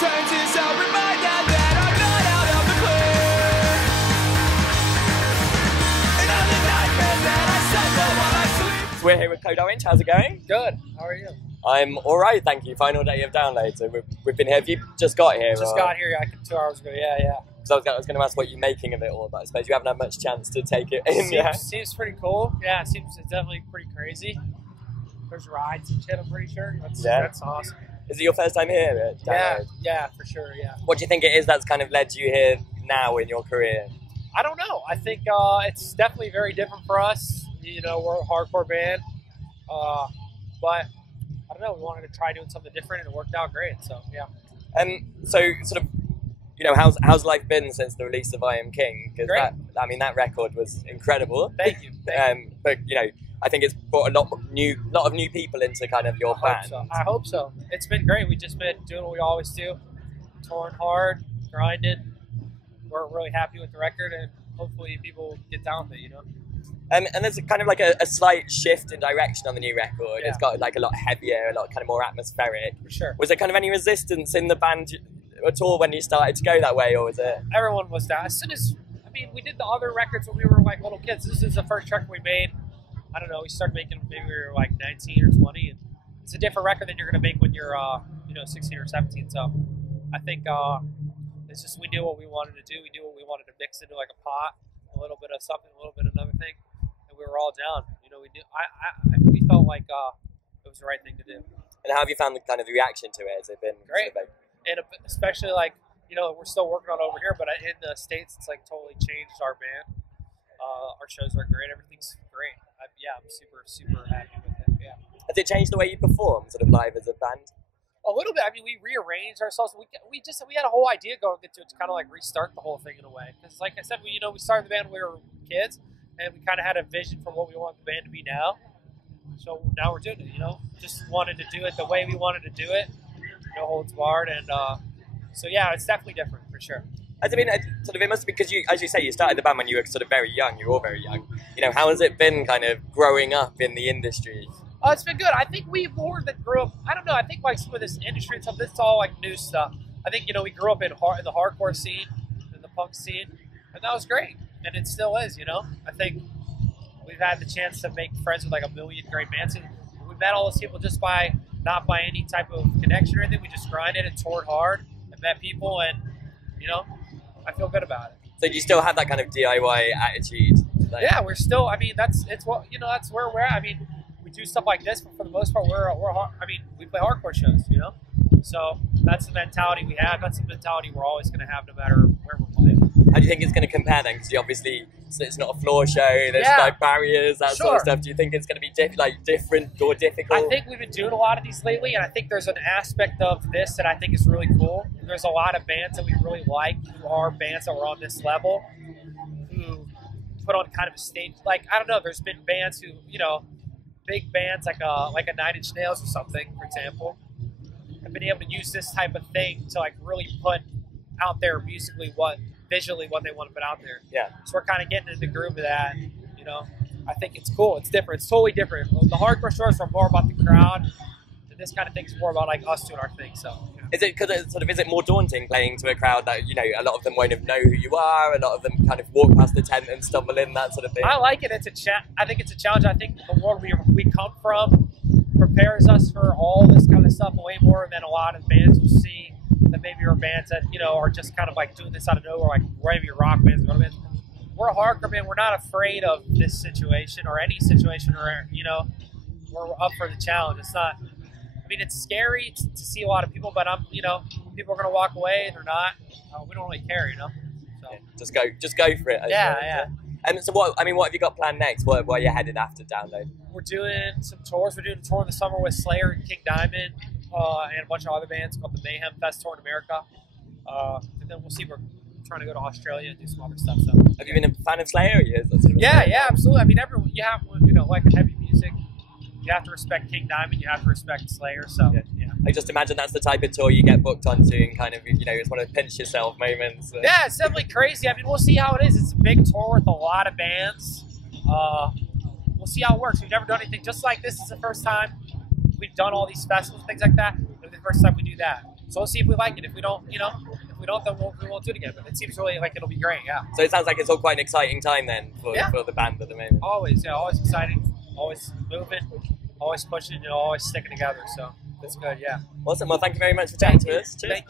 turns is a reminder that I'm not out of the clear. And all the nightmares that I suffer while I sleep. We're here with Code Orange. How's it going? Good. How are you? I'm all right, thank you. Final day of download, so we've been here. Have you just got here? Just got here, yeah, 2 hours ago. Yeah. So I was going to ask what you're making of it all, but I suppose you haven't had much chance to take it in. Seems pretty cool. Yeah, it's definitely pretty crazy. There's rides and shit, I'm pretty sure. That's awesome. Is it your first time here at download? Yeah, for sure, yeah. What do you think it is that's kind of led you here now in your career? I don't know. I think it's definitely very different for us. You know, we're a hardcore band. But I don't know, we wanted to try doing something different and it worked out great, so yeah. So sort of, you know, how's life been since the release of I Am King? Because that record was incredible. Thank you. But you know, I think it's brought a lot of new people into kind of your band. I hope so. It's been great. We've just been doing what we always do, touring hard, grinding. We're really happy with the record, and hopefully people get down with it, you know. And there's kind of like a slight shift in direction on the new record. Yeah. It's got like a lot heavier, a lot kind of more atmospheric. For sure. Was there kind of any resistance in the band at all when you started to go that way, or was it? Everyone was down. As soon as, we did the other records when we were like little kids. This is the first record we made. I don't know, we started making maybe we were like 19 or 20. And it's a different record than you're going to make when you're, 16 or 17. So I think it's just we knew what we wanted to do. We knew what we wanted to mix into like a pot, a little bit of something, a little bit of another thing. And we were all down. You know, we knew. We felt like it was the right thing to do. And how have you found the kind of the reaction to it? Has it been great? Sort of and especially like, you know, we're still working on it over here, but in the States, it's like totally changed our band. Our shows are great. Everything's great. I'm super, super happy with it. Yeah. Has it changed the way you perform, sort of live as a band? A little bit. We rearranged ourselves. We had a whole idea going into it to kind of like restart the whole thing in a way. Because like I said, we started the band when we were kids, and we kind of had a vision for what we want the band to be now. So now we're doing it. You know, just wanted to do it the way we wanted to do it. No holds barred, and so yeah, it's definitely different for sure. It must be because you, as you say, you started the band when you were sort of very young. You were all very young. You know, how has it been kind of growing up in the industry? Oh, it's been good. I think we more than grew up. I don't know. I think like some of this industry and stuff, this is all like new stuff. I think, you know, we grew up in the hardcore scene, in the punk scene, and that was great. And it still is, you know. I think we've had the chance to make friends with like a million great bands. And we met all those people just not by any type of connection or anything. We just grinded and toured hard and met people, and, you know, I feel good about it. So do you still have that kind of DIY attitude? Yeah, we're still. That's where we're at. We do stuff like this, but for the most part, we play hardcore shows. You know, so that's the mentality we have. That's the mentality we're always going to have, no matter where we're playing. How do you think it's going to compare then? Because obviously it's not a floor show. There's no barriers, that sort of stuff. Do you think it's going to be different or difficult? I think we've been doing a lot of these lately, and I think there's an aspect of this that I think is really cool. There's a lot of bands that we really like who are bands that were on this level who put on kind of a stage. Like, I don't know, there's been bands who, you know, big bands like a 9 Inch Nails or something, for example, have been able to use this type of thing to like really put out there visually what they want to put out there. Yeah. So we're kind of getting into the groove of that. You know, I think it's cool. It's different. It's totally different. The hardcore shows are more about the crowd, and this kind of thing is more about like us doing our thing. So. Is it more daunting playing to a crowd that, you know, a lot of them won't know who you are, a lot of them kind of walk past the tent and stumble in, that sort of thing? I like it. I think it's a challenge. I think the world we come from prepares us for all this kind of stuff way more than a lot of bands will see that maybe are bands that, you know, are just kind of like doing this out of nowhere, like maybe rock bands. We're a hardcore band. We're not afraid of this situation or any situation, or, you know, we're up for the challenge. It's not. It's scary to see a lot of people, but people are going to walk away and they're not. We don't really care, you know. So. Yeah, just go for it. Yeah. And so what have you got planned next? Where are you headed after download? We're doing some tours. We're doing a tour in the summer with Slayer and King Diamond, and a bunch of other bands called the Mayhem Fest Tour in America. And then we'll see. We're trying to go to Australia and do some other stuff. So. Have you been a fan of Slayer? Yeah, absolutely. Everyone, you have, you know, like heavy music. You have to respect King Diamond. You have to respect Slayer. So yeah. I just imagine that's the type of tour you get booked onto, and kind of, you know, it's one of the pinch yourself moments. Yeah, it's definitely crazy. We'll see how it is. It's a big tour with a lot of bands. We'll see how it works. We've never done anything just like this. Is the first time we've done all these festivals, things like that. It's the first time we do that. So we'll see if we like it. If we don't, you know, if we don't, then we won't do it again. But it seems really like it'll be great. Yeah. So it sounds like it's all quite an exciting time then for the band at the moment. Always, yeah, always exciting, always moving, always pushing, you know, always sticking together. So that's good. Yeah. Awesome. Well, thank you very much for chatting to us. Cheers.